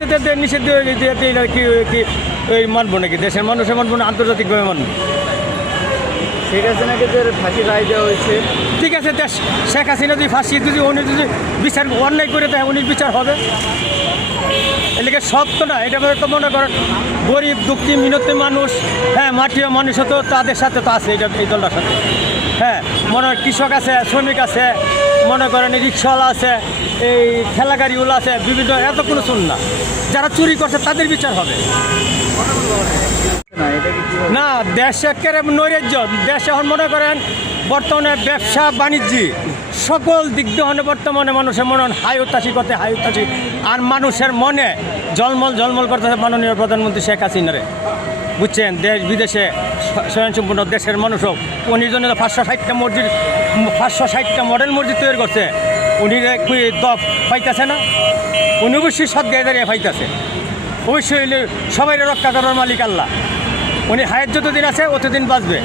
নিষিদ্ধ হয়ে গেছে, কি ওই মানবো নাকি? দেশের মানুষের মানবো না, আন্তর্জাতিকভাবে মানবো? শেখ হাসিনাকে যে ফাঁসি রায় দেওয়া হয়েছে, ঠিক আছে, শেখ হাসিনা যদি ফাঁসি যদি উনি যদি বিচার অন্যায় করে দেয়, উনি বিচার হবে। এদিকে সত্য না, এটা তো মনে করেন গরিব দুঃখী মিনতি মানুষ, হ্যাঁ, মাটিও মানুষ তো তাদের সাথে তো আছে এই দলটার সাথে। হ্যাঁ, মনে হয় কৃষক আছে, শ্রমিক আছে, মনে করেন রিক্সাওয়ালা আছে, এই ঠেলাগাড়িওয়ালা আছে, বিভিন্ন, এত কোনো শুন না। যারা চুরি করছে তাদের বিচার হবে না এটাকে কি না। দেশে নৈরাজ্য, দেশে এখন মনে করেন বর্তমানে ব্যবসা বাণিজ্য সকল দিক দিয়ে বর্তমানে মানুষের মনে হাই উত্তাসী করতে হাই উত্তাসী, আর মানুষের মনে ঝলমল করতেছে মাননীয় প্রধানমন্ত্রী শেখ হাসিনারে, বুঝছেন? দেশ বিদেশে স্বয়ংসম্পূর্ণ দেশের মানুষও উনির জন্য 560টা মডেল মসজিদ তৈরি করছে। উনি পাইতেছে না, উনি অবশ্যই সৎ গায়ে দাঁড়িয়ে পাইতেছে। অবশ্যই সবাই রক্ষা করার মালিক আল্লাহ। উনি হায়াত যতদিন আছে অতদিন বাঁচবে।